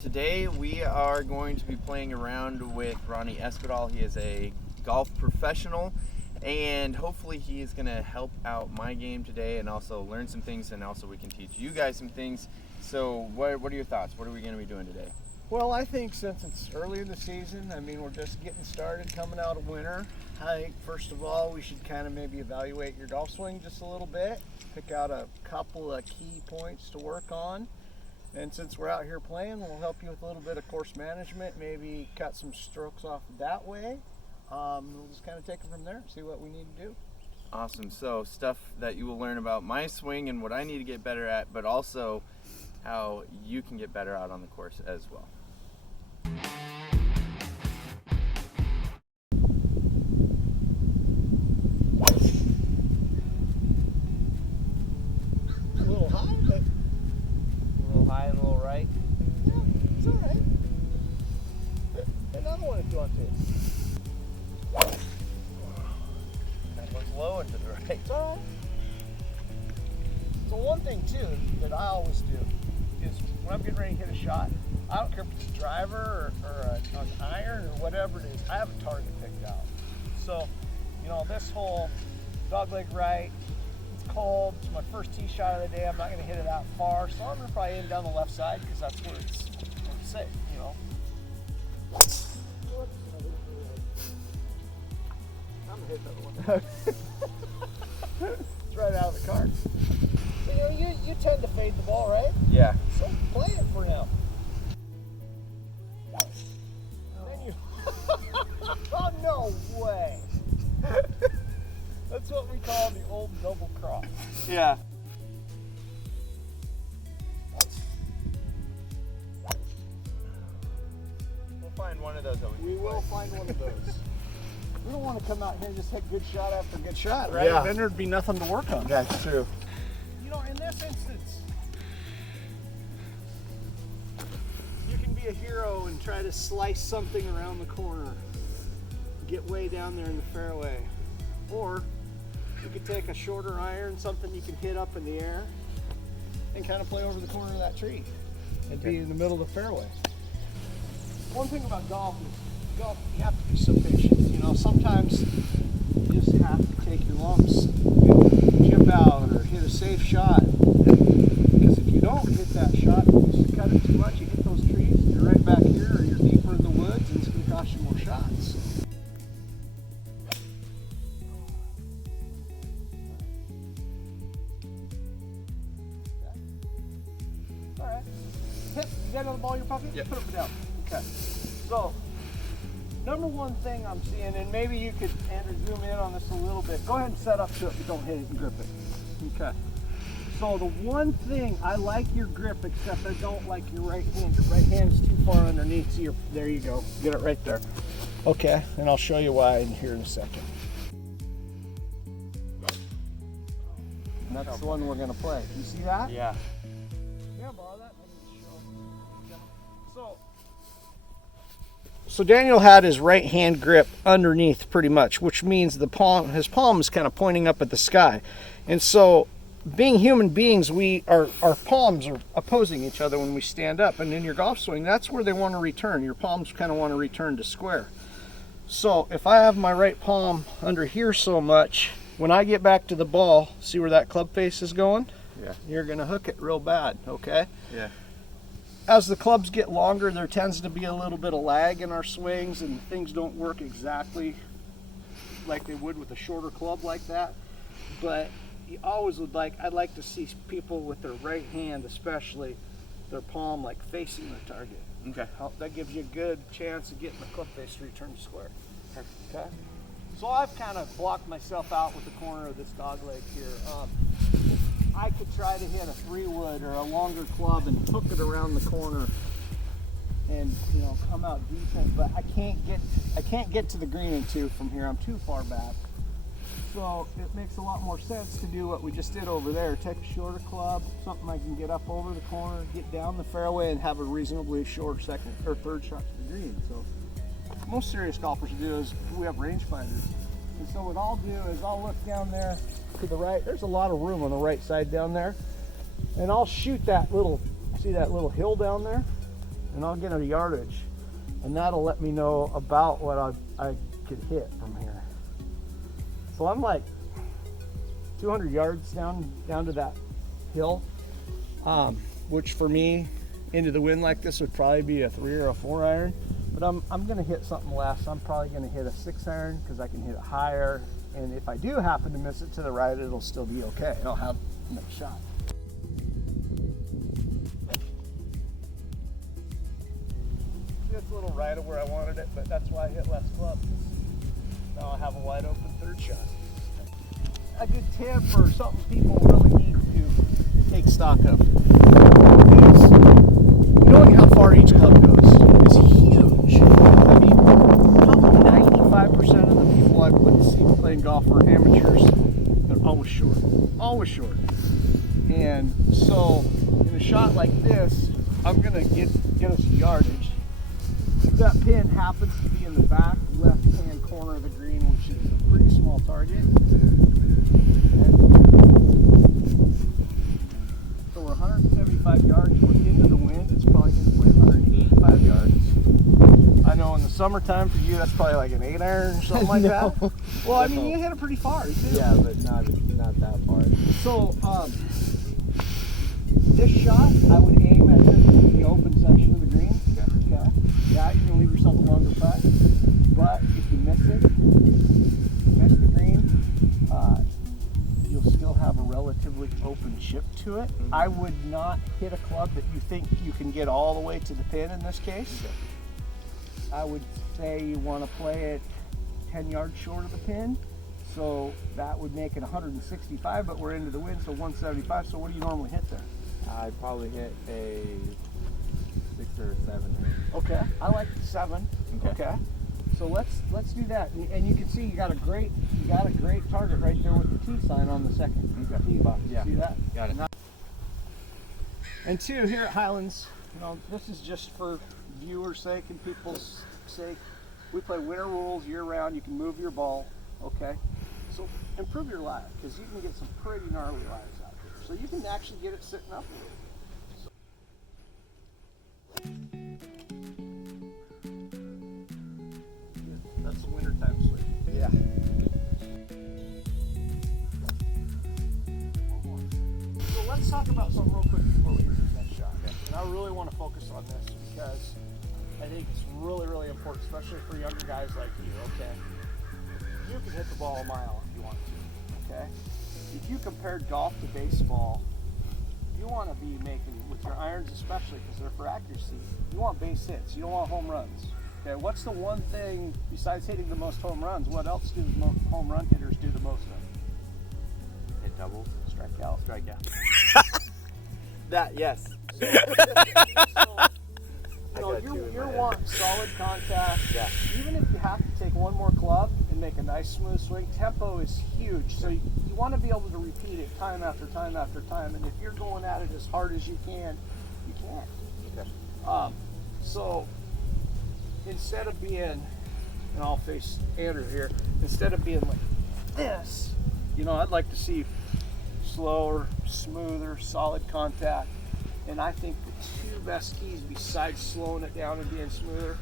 Today we are going to be playing around with Ronnie Espedal. He is a golf professional, and hopefully he is going to help out my game today and also learn some things, and also we can teach you guys some things. So what are your thoughts? What are we going to be doing today? Well, I think since it's early in the season, I mean, we're just getting started coming out of winter. I think first of all, we should kind of maybe evaluate your golf swing just a little bit, pick out a couple of key points to work on. And since we're out here playing, we'll help you with a little bit of course management, maybe cut some strokes off that way. We'll just kind of take it from there and see what we need to do. Awesome. So stuff that you will learn about my swing and what I need to get better at, but also how you can get better out on the course as well. A little high, but A little high and a little right. yeah, it's all right. Another one if you want to. That one's low and to the right. It's all right. So one thing too that I always do is when I'm getting ready to hit a shot, I don't care if it's a driver or an iron or whatever it is, I have a target picked out. So, you know, this hole, dogleg right, it's cold, it's my first tee shot of the day, I'm not gonna hit it that far, so I'm gonna probably aim down the left side because that's where it's safe, you know. I'm gonna hit that one. It's right out of the cart. You know, you tend to fade the ball, right? Yeah. So play it for now. Then you. Oh, no way. That's what we call the old double cross. Yeah. We'll find one of those that We will find one of those. We don't want to come out here and just hit good shot after good shot, right? Yeah. Then there'd be nothing to work on. That's true. You know, in this instance, you can be a hero and try to slice something around the corner, get way down there in the fairway. Or you could take a shorter iron, something you can hit up in the air, and kind of play over the corner of that tree and be in the middle of the fairway. One thing about golf is you have to be so patient. You know, sometimes you just have to take your lumps and chip out or hit a safe shot. Because if you don't hit that shot, you just cut it too much, you hit those trees, you're right back here, or you're deeper in the woods, and it's going to cost you more shots. All right. You got another ball in your pocket? Yep. Put it down. Okay. So, number one thing I'm seeing, and maybe you could, Andrew, zoom in on this a little bit. Go ahead and set up to it, but don't hit it and grip it. Okay. So the one thing, I like your grip, except I don't like your right hand. Your right hand is too far underneath, so there you go. Get it right there. Okay, and I'll show you why in here in a second. And that's the one we're gonna play. You see that? Yeah. Yeah, borrow that. So Daniel had his right hand grip underneath pretty much, which means his palm is kind of pointing up at the sky. And so being human beings, our palms are opposing each other when we stand up. And in your golf swing, that's where they want to return. Your palms kind of want to return to square. So if I have my right palm under here so much, when I get back to the ball, see where that club face is going? Yeah. You're going to hook it real bad, okay? Yeah. As the clubs get longer, there tends to be a little bit of lag in our swings and things don't work exactly like they would with a shorter club like that. But you always I'd like to see people with their right hand, especially their palm like facing their target. Okay. That gives you a good chance of getting the club face to return to square. Okay. So I've kind of blocked myself out with the corner of this dog leg here. I could try to hit a 3-wood or a longer club and hook it around the corner and, you know, come out decent, but I can't get to the green in 2 from here. I'm too far back. So it makes a lot more sense to do what we just did over there. Take a shorter club, something I can get up over the corner, get down the fairway, and have a reasonably short second or third shot to the green. So most serious golfers do is we have rangefinders. And so what I'll do is I'll look down there to the right. There's a lot of room on the right side down there. And I'll shoot that little, see that little hill down there? and I'll get a yardage, and that'll let me know about what I could hit from here. So I'm like 200 yards down to that hill, which for me, into the wind like this would probably be a 3 or a 4 iron, but I'm gonna hit something less. I'm probably gonna hit a 6 iron because I can hit it higher, and if I do happen to miss it to the right, it'll still be okay. I'll have another shot. It's a little right of where I wanted it, but that's why I hit less clubs. Now I have a wide open third shot. A good tip for something people really need to take stock of is knowing how far each club goes is huge. I mean, probably 95% of the people I would see playing golf are amateurs. They're always short, always short. And so in a shot like this, I'm gonna get us a yardage. If that pin happens to be in the back left-hand corner of the green, which is a pretty small target, so we're 175 yards, we're into the wind, it's probably going to play 185 yards. I know in the summertime for you, that's probably like an 8 iron or something like that. Well, I mean, you hit it pretty far, too. Yeah, but not that far. So, this shot, I would aim at the open section of the green. Okay. Yeah, you can leave yourself a longer putt, but if you miss it, miss the green, you'll still have a relatively open chip to it. Mm-hmm. I would not hit a club that you think you can get all the way to the pin in this case. Okay. I would say you want to play it 10 yards short of the pin, so that would make it 165, but we're into the wind, so 175. So what do you normally hit there? I'd probably hit a 6 or 7. Okay, I like the 7. Okay. So let's do that, and you can see you got a great target right there with the T sign on the second tee box. Yeah. See that? Got it. And 2, here at Highlands, this is just for viewers' sake and people's sake. We play winter rules year round. You can move your ball. Okay. So improve your lie, because you can get some pretty gnarly lies out there. So you can actually get it sitting up. That's the wintertime swing. Yeah. So let's talk about something real quick before we hit the next shot. Okay. And I really want to focus on this because I think it's really, really important, especially for younger guys like you, okay? You can hit the ball a mile if you want to, okay? If you compared golf to baseball, you want to be making, with your irons especially, because they're for accuracy, you want base hits, you don't want home runs. Okay, what's the one thing, besides hitting the most home runs, what else do the home run hitters do the most of? Hit doubles. Strike out. That, yes. You want solid contact. Yeah. Even if you have to take one more club and make a nice smooth swing, tempo is huge. So you want to be able to repeat it time after time after time. And if you're going at it as hard as you can, you can't. Okay. So instead of being, and I'll face Andrew here, instead of being like this, I'd like to see slower, smoother, solid contact. And I think the 2 best keys besides slowing it down and being smoother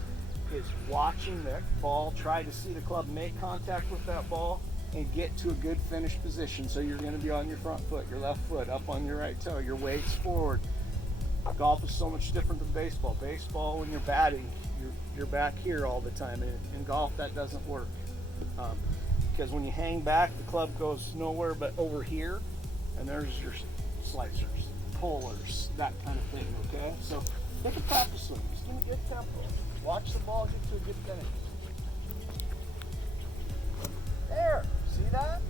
is watching the ball, try to see the club make contact with that ball and get to a good finished position. So you're going to be on your front foot, your left foot up on your right toe, your weight's forward. Golf is so much different than baseball. Baseball, when you're batting, you're back here all the time. And in golf, that doesn't work. Because when you hang back, the club goes nowhere but over here, and there's your slicers, pullers, that kind of thing, okay? So take a practice swing, just give a good tempo. Watch the ball get to a good finish. There, see that?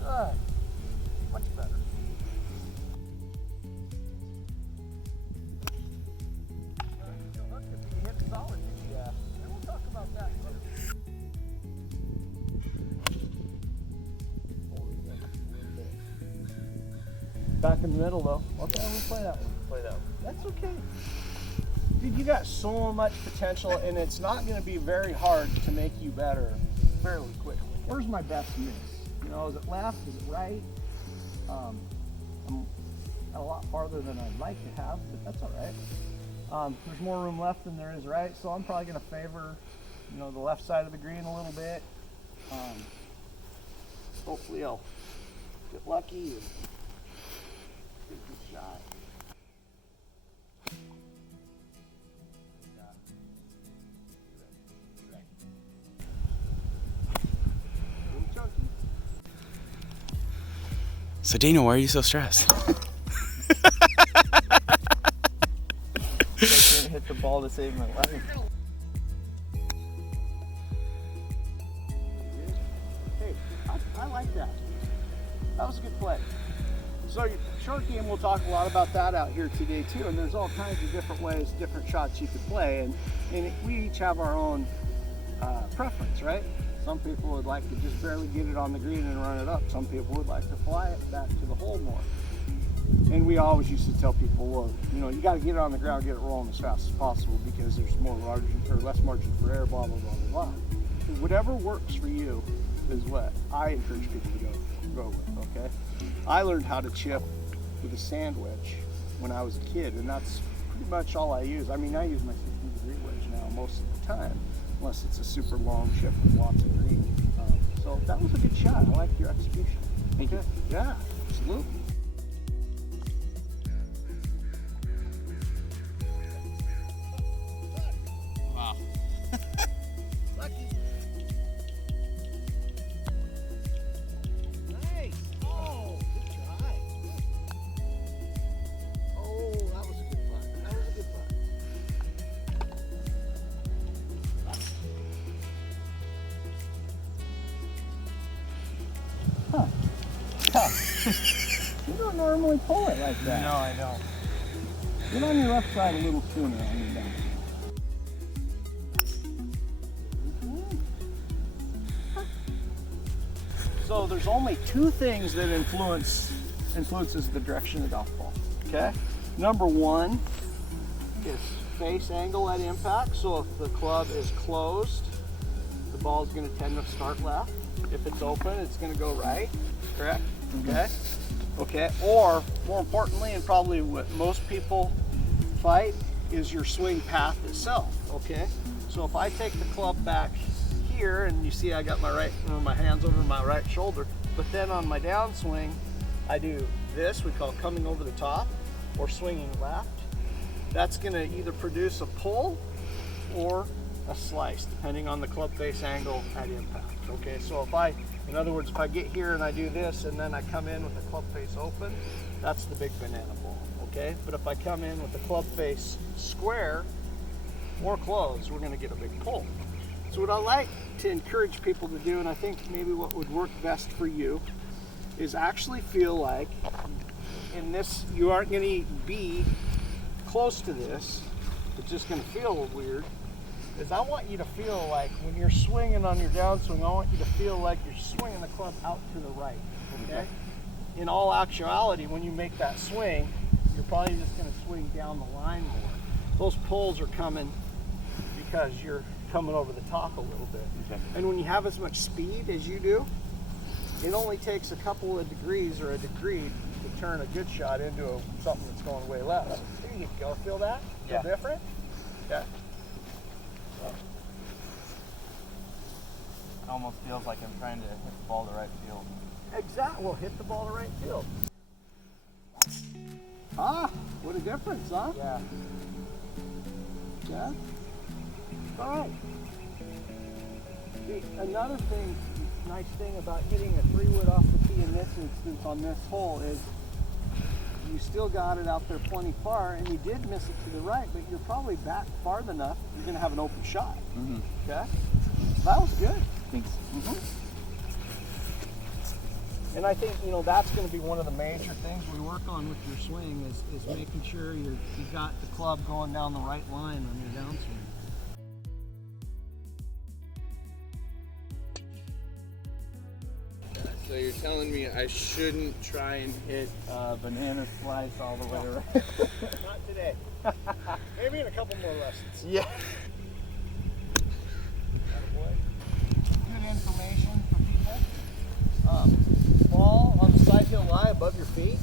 Good, much better. You hit solid, yeah. And we'll talk about that later. Back in the middle though. Okay, we'll play that one. Play that one. That's okay. Dude, you got so much potential, and it's not going to be very hard to make you better fairly quickly. Where's my best miss? Is it left? Is it right? a lot farther than I'd like to have, but that's all right. There's more room left than there is right, so I'm probably going to favor, you know, the left side of the green a little bit. Hopefully I'll get lucky and get a good shot. So Daniel, why are you so stressed? I can't hit the ball to save my life. Hey, I like that. That was a good play. So short game, we'll talk a lot about that out here today too, and there's all kinds of different ways, different shots you could play, and we each have our own preference, right? Some people would like to just barely get it on the green and run it up. Some people would like to fly it back to the hole more. And we always used to tell people, well, you know, you got to get it on the ground, get it rolling as fast as possible because there's more margin or less margin for error, blah, blah, blah, blah, blah. So whatever works for you is what I encourage people to go with, okay? I learned how to chip with a sandwich when I was a kid, and that's pretty much all I use. I mean, I use my 60-degree wedge now most of the time, unless it's a super long chip with lots of green. So that was a good shot. I like your execution. Thank you. Yeah, absolutely. Wow. Lucky. Nice. Oh, good try. Oh, that was a good putt. That was a good putt. You don't normally pull it like that. No, I don't. Get on your left side a little sooner on your down. So there's only two things that influences the direction of the golf ball. Okay? Number one is face angle at impact. So if the club is closed, the ball is going to tend to start left. If it's open, it's going to go right. Correct? Okay? Okay, or more importantly, and probably what most people fight, is your swing path itself. Okay, so if I take the club back here, and you see I got my hands over my right shoulder, but then on my downswing, I do this, we call coming over the top, or swinging left. That's going to either produce a pull or a slice, depending on the club face angle at impact. Okay, so in other words, if I get here and I do this and then I come in with the club face open, that's the big banana ball, okay? But if I come in with the club face square or closed, we're gonna get a big pull. So what I like to encourage people to do, and I think maybe what would work best for you, is actually feel like in this, you aren't gonna be close to this, it's just gonna feel weird, is I want you to feel like when you're swinging on your downswing, I want you to feel like you're swinging the club out to the right, okay? In all actuality, when you make that swing, you're probably just gonna swing down the line more. Those pulls are coming because you're coming over the top a little bit. Okay. And when you have as much speed as you do, it only takes a couple of degrees or a degree to turn a good shot into something that's going way left. There you go, feel that? Yeah. Feel different? Yeah. It almost feels like I'm trying to hit the ball to right field. Exactly. Well, hit the ball to right field. Ah, what a difference, huh? Yeah. Yeah. All right. See, another thing, nice thing about hitting a 3-wood off the tee in this instance on this hole is you still got it out there plenty far, and you did miss it to the right, but you're probably back far enough, you're going to have an open shot. Mm-hmm. Okay? That was good. Thanks. Mm-hmm. And I think, that's going to be one of the major things we work on with your swing is making sure you've got the club going down the right line on your downswing. So you're telling me I shouldn't try and hit banana slice all the way around? Not today. Maybe in a couple more lessons. Yeah. Good information for people. Ball on the side hill lie above your feet.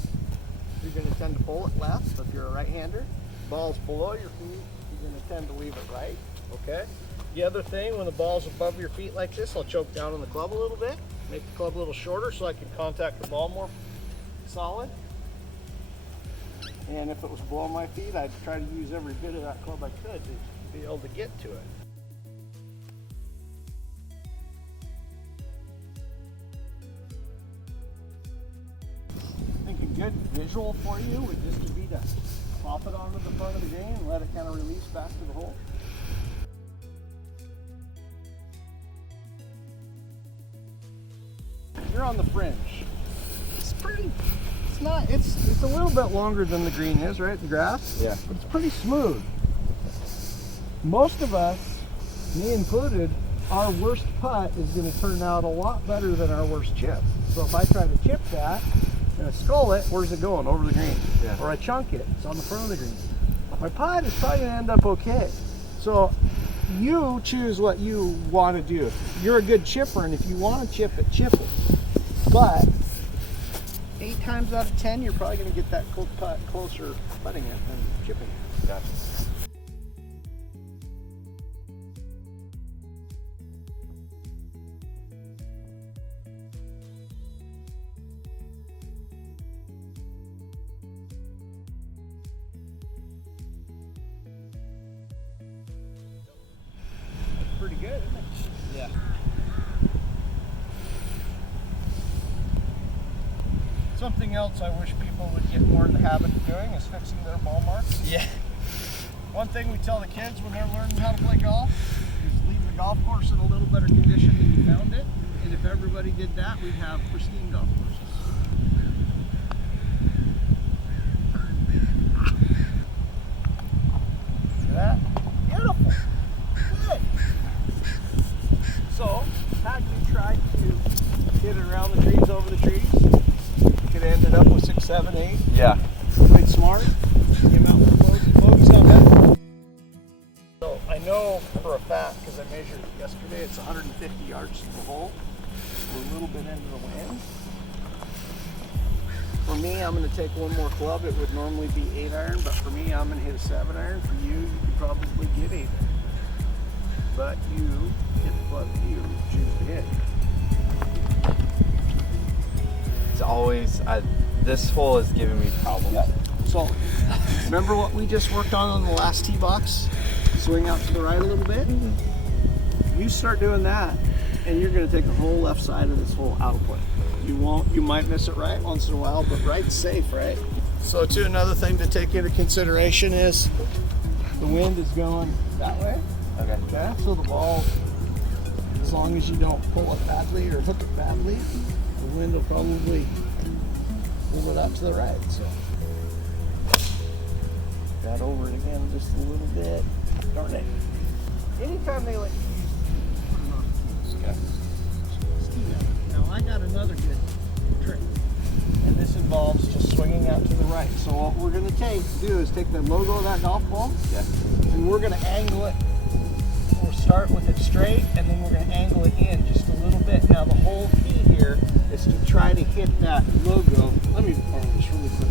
you're going to tend to pull it left. So if you're a right-hander, ball's below your feet, you're going to tend to leave it right, okay? The other thing, when the ball's above your feet like this, I'll choke down on the club a little bit, make the club a little shorter so I can contact the ball more solid. And if it was below my feet, I'd try to use every bit of that club I could to be able to get to it. I think a good visual for you would just be to pop it onto the front of the green and let it kind of release back to the hole. You're on the fringe. It's pretty, it's a little bit longer than the green is, right? The grass? Yeah. But it's pretty smooth. Most of us, me included, our worst putt is going to turn out a lot better than our worst chip. So if I try to chip that and I skull it, where's it going? Over the green. Yeah. Or I chunk it, it's on the front of the green. My putt is probably going to end up okay. So you choose what you want to do. You're a good chipper, and if you want to chip it, chip it. But 8 times out of 10, you're probably going to get that putt closer putting it than chipping it. Gotcha. Pretty good, isn't it? Yeah. Something else I wish people would get more in the habit of doing is fixing their ball marks. Yeah. One thing we tell the kids when they're learning how to play golf is leave the golf course in a little better condition than you found it. And if everybody did that, we'd have pristine golf courses. Look at that. Beautiful. Good. So, had you tried to hit it around the trees, over the trees, you could have ended up with 6, 7, 8. Yeah. Played smart. Came out with bogeys on that. So I know for a fact, because I measured it yesterday, it's 150 yards to the hole. We're a little bit into the wind. For me, I'm going to take one more club. It would normally be 8 iron, but for me, I'm going to hit a 7 iron. For you, you could probably get 8 iron. But you hit the club you choose to hit. It's always, this hole is giving me problems. Yeah. So, remember what we just worked on the last tee box? Swing out to the right a little bit. Mm-hmm. You start doing that, and you're going to take the whole left side of this hole out of play. You might miss it right once in a while, but right's safe, right? So, too, another thing to take into consideration is the wind is going that way. Okay. Okay. So the ball, as long as you don't pull it badly or hook it badly, the wind will probably move it up to the right. So. That over it again just a little bit. Darn it. Anytime they let you use now I got another good trick. And this involves just swinging out to the right. So what we're going to do is take the logo of that golf ball, and we're going to angle it. We'll start with it straight, and then we're going to angle it in just a little bit. Now the whole key here is to try to hit that logo. Let me borrow this really quick.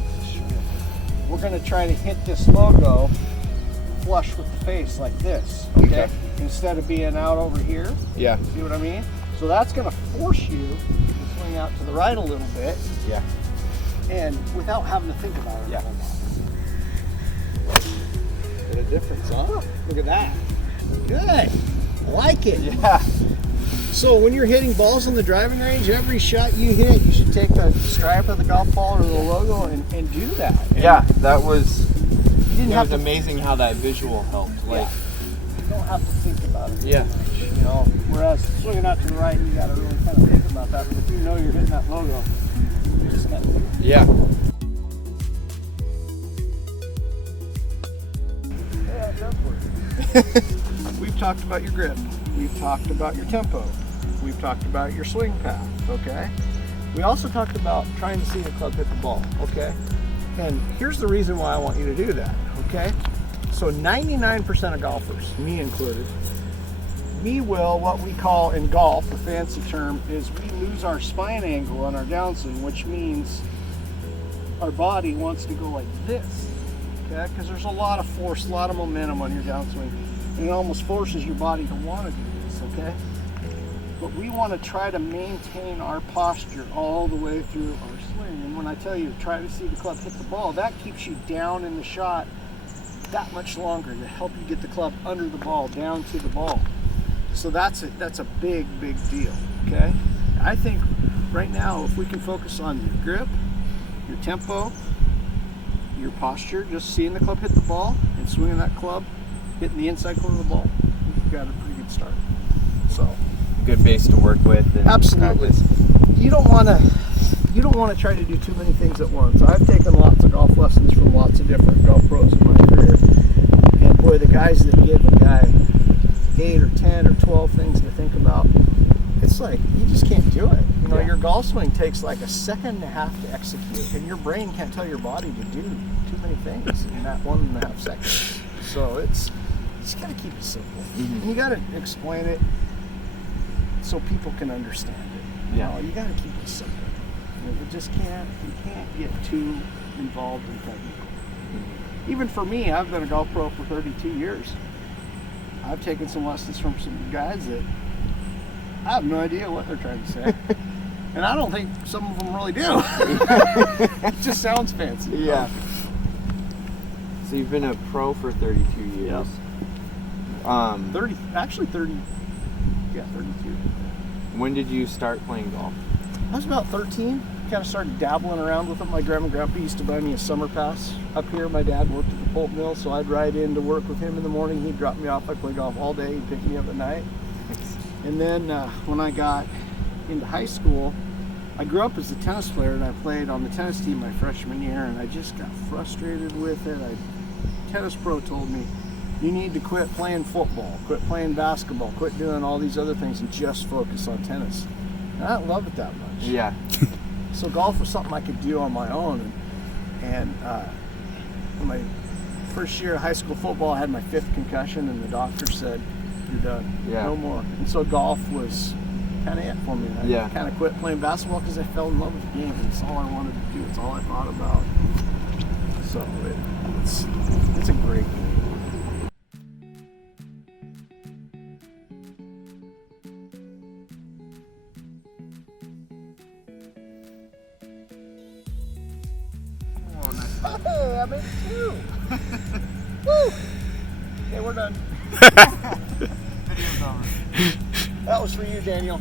We're going to try to hit this logo flush with the face like this, okay? Instead of being out over here. Yeah. See what I mean? So that's going to force you to swing out to the right a little bit. Yeah. And without having to think about it. Yeah. What a difference, huh? Look at that. Good. I like it. Yeah. So when you're hitting balls on the driving range, every shot you hit, you should take the stripe of the golf ball or the logo and do that. And Yeah, that was, didn't it have was to, amazing how that visual helped. Like, yeah. You don't have to think about it. Yeah. You know, whereas swinging out to the right, you got to really kind of think about that. But if you know you're hitting that logo, you just got to. yeah. Yeah, it does work. We've talked about your grip. We've talked about your tempo. We've talked about your swing path, okay? We also talked about trying to see the club hit the ball, okay? And here's the reason why I want you to do that, okay? So 99% of golfers, me included, we will, what we call in golf, the fancy term, is we lose our spine angle on our downswing, which means our body wants to go like this, okay? Because there's a lot of force, a lot of momentum on your downswing, and it almost forces your body to want to do this, okay? But we want to try to maintain our posture all the way through our swing. And when I tell you try to see the club hit the ball, that keeps you down in the shot that much longer to help you get the club under the ball, down to the ball. So that's a big deal, okay? I think right now, if we can focus on your grip, your tempo, your posture, just seeing the club hit the ball and swinging that club, hitting the inside corner of the ball, we've got a pretty good start. So good base to work with. And absolutely. Practice. You don't want to try to do too many things at once. I've taken lots of golf lessons from lots of different golf pros in my career, and boy, the guys that give a guy 8 or 10 or 12 things to think about, it's like you just can't do it. You know, your golf swing takes like a second and a half to execute, and your brain can't tell your body to do too many things in that 1.5 seconds. So you just got to keep it simple. And you got to explain it so people can understand it. You know, you got to keep it simple. You can't get too involved in technical. Even for me, I've been a golf pro for 32 years. I've taken some lessons from some guys that I have no idea what they're trying to say. And I don't think some of them really do. It just sounds fancy. Yeah. So you've been a pro for 32 years. Yeah. 32. Yeah, 32. When did you start playing golf? I was about 13. Kind of started dabbling around with it. My grandma and grandpa used to buy me a summer pass up here. My dad worked at the pulp mill, so I'd ride in to work with him in the morning. He'd drop me off. I'd play golf all day. He'd pick me up at night. And then when I got into high school, I grew up as a tennis player, and I played on the tennis team my freshman year, and I just got frustrated with it. Tennis pro told me, you need to quit playing football, quit playing basketball, quit doing all these other things and just focus on tennis. And I didn't love it that much. Yeah. So golf was something I could do on my own. And in my first year of high school football, I had my 5th concussion, and the doctor said, you're done, no more. And so golf was kind of it for me. I kind of quit playing basketball because I fell in love with the game. It's all I wanted to do. It's all I thought about. So it's a great game. Hey, I made 2. Woo! Okay, we're done. Video's over. That was for you, Daniel.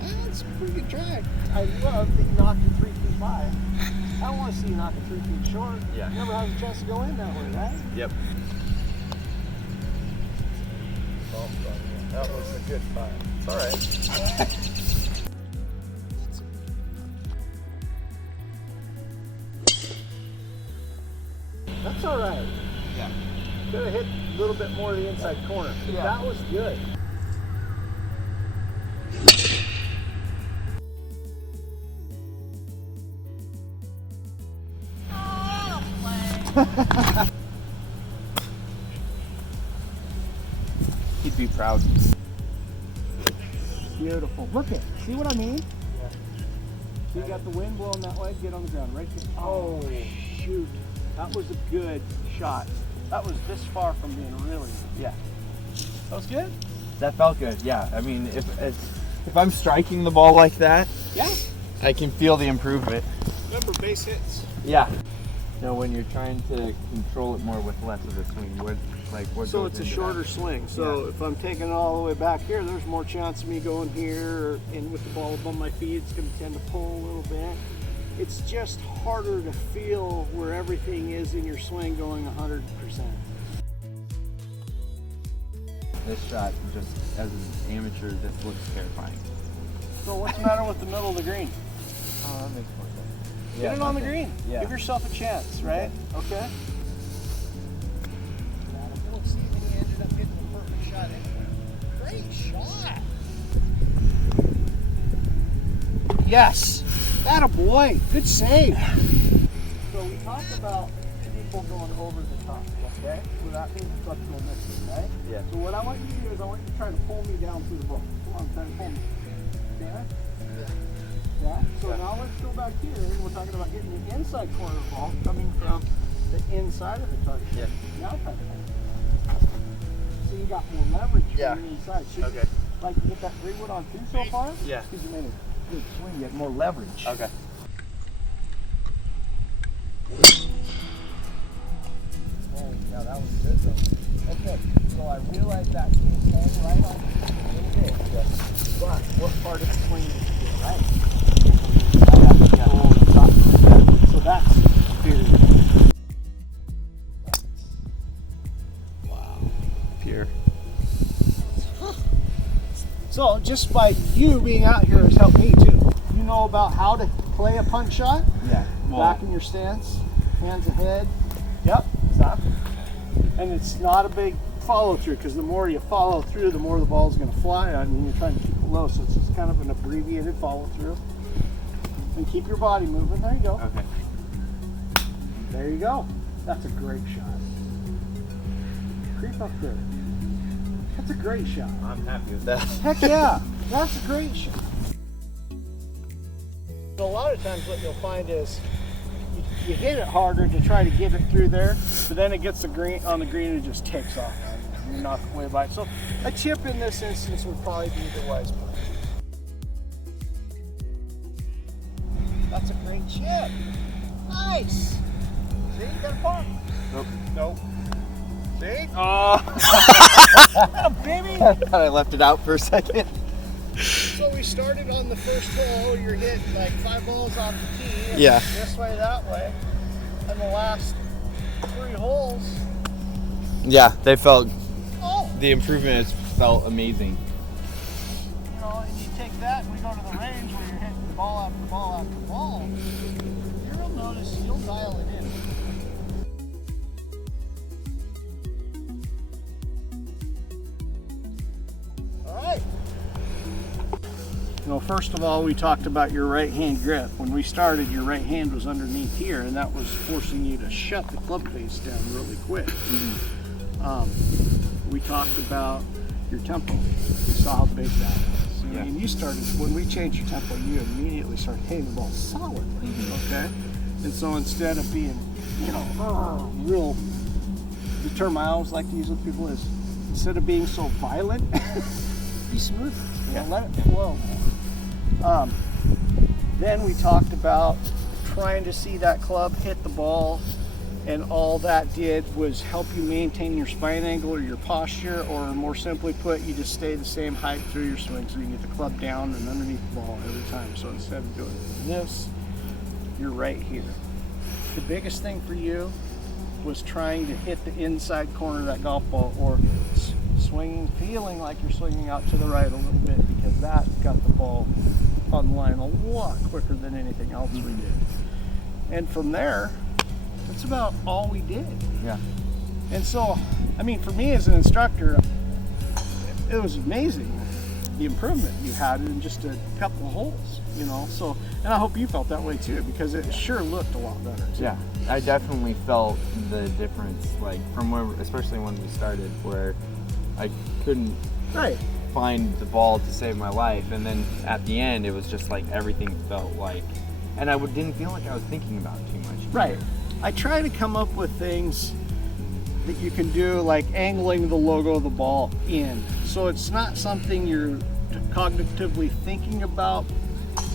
That's a pretty good track. I love that you knocked it 3 feet by. I don't want to see you knock it 3 feet short. Yeah. Never has a chance to go in that way, right? Yep. Oh, that was a good fight. It's all right. That's all right. Yeah. Could have hit a little bit more of the inside corner. Yeah. That was good. He'd be proud. Beautiful. Look at it. See what I mean? Yeah. So you got the wind blowing that way. Get on the ground right there. Oh, shoot. That was a good shot. That was this far from being really good. Yeah. That was good? That felt good, yeah. I mean, if I'm striking the ball like that, I can feel the improvement. Remember, base hits. Yeah. Now, when you're trying to control it more with less of a swing, what so goes it's a into shorter that? swing. So if I'm taking it all the way back here, there's more chance of me going here, and with the ball above my feet, it's going to tend to pull a little bit. It's just harder to feel where everything is in your swing going 100%. This shot, just as an amateur, this looks terrifying. So what's the matter with the middle of the green? Oh, that makes more sense. Get it on the green. Yeah. Give yourself a chance, right? Okay. We'll see if he ended up getting the perfect shot anyway. Great shot. Yes. Attaboy. Good save. So we talked about people going over the top, okay? So that means the club's going missing, right? Yeah. So what I want you to do is I want you to try to pull me down through the ball. Come on, try to pull me. understand? Yeah. So now let's go back here. We're talking about hitting the inside corner of the ball coming from the inside of the target. Yeah. Now type of thing. So you got more leverage from the inside. Should Okay. you like to get that 3-wood on 2 so far? Yeah. Because you made a good swing, you had more leverage. Okay. Oh, yeah, that was good though. Okay, so I realized that came home right on the bit. But what part of the swing did you get right? I have to go over the top. So that's very wow. Pure. So just by you being out here has helped me too. You know about how to play a punch shot? Yeah. Back in your stance, hands ahead. Yep, exactly. And it's not a big follow through because the more you follow through, the more the ball's going to fly on you and you're trying to keep it low. So it's just kind of an abbreviated follow through. And keep your body moving. There you go. Okay. There you go. That's a great shot. Creep up there. That's a great shot. I'm happy with that. Heck yeah, that's a great shot. A lot of times what you'll find is you hit it harder to try to get it through there, but then it gets the green on the green and it just takes off. You're not way by it. So a chip in this instance would probably be the wise play. That's a great chip. Nice. See, you got a par. Nope. Nope. See? Oh. Baby. I thought I left it out for a second. So we started on the first hole, you're hitting like 5 balls off the tee. Yeah. This way, that way. And the last 3 holes. Yeah, they felt, Oh, the improvement has felt amazing. you know, and you take that and we go to the range where you're hitting the ball after ball after ball. You'll notice, you'll dial it in. All right. You know, first of all, we talked about your right hand grip. When we started, your right hand was underneath here, and that was forcing you to shut the club face down really quick. We talked about your tempo. You saw how big that was. I mean, you started, when we changed your tempo, you immediately started hitting the ball solidly, okay? And so instead of being, you know, real, the term I always like to use with people is, instead of being so violent, be smoother. You know, let it flow more. Then we talked about trying to see that club hit the ball, and all that did was help you maintain your spine angle or your posture, or more simply put, you just stay the same height through your swing so you can get the club down and underneath the ball every time. So instead of doing this, you're right here. The biggest thing for you was trying to hit the inside corner of that golf ball, or swinging, feeling like you're swinging out to the right a little bit, because that got the ball on the line a lot quicker than anything else we did. And from there, that's about all we did. Yeah. And so, I mean, for me as an instructor, it was amazing the improvement you had in just a couple of holes, you know. So, and I hope you felt that way too, because it sure looked a lot better too. Yeah, I definitely felt the difference, like from where, especially when we started, where I couldn't find the ball to save my life, and then at the end it was just like everything felt like, and I didn't feel like I was thinking about it too much. Right. I try to come up with things that you can do, like angling the logo of the ball in, so it's not something you're cognitively thinking about.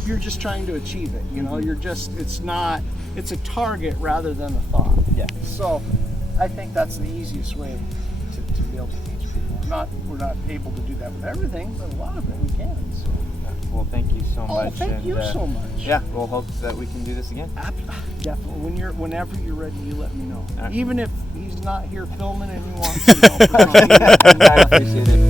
You're just trying to achieve it, you know. You're just, it's a target rather than a thought. Yeah. So I think that's the easiest way to be able to teach people. We're not able to do that with everything, but a lot of it we can. So. Well, thank you so much. Oh, thank you so much. Yeah, we'll hope that we can do this again. Definitely. Whenever you're ready, you let me know. Right. Even if he's not here filming and he wants to know. I appreciate it.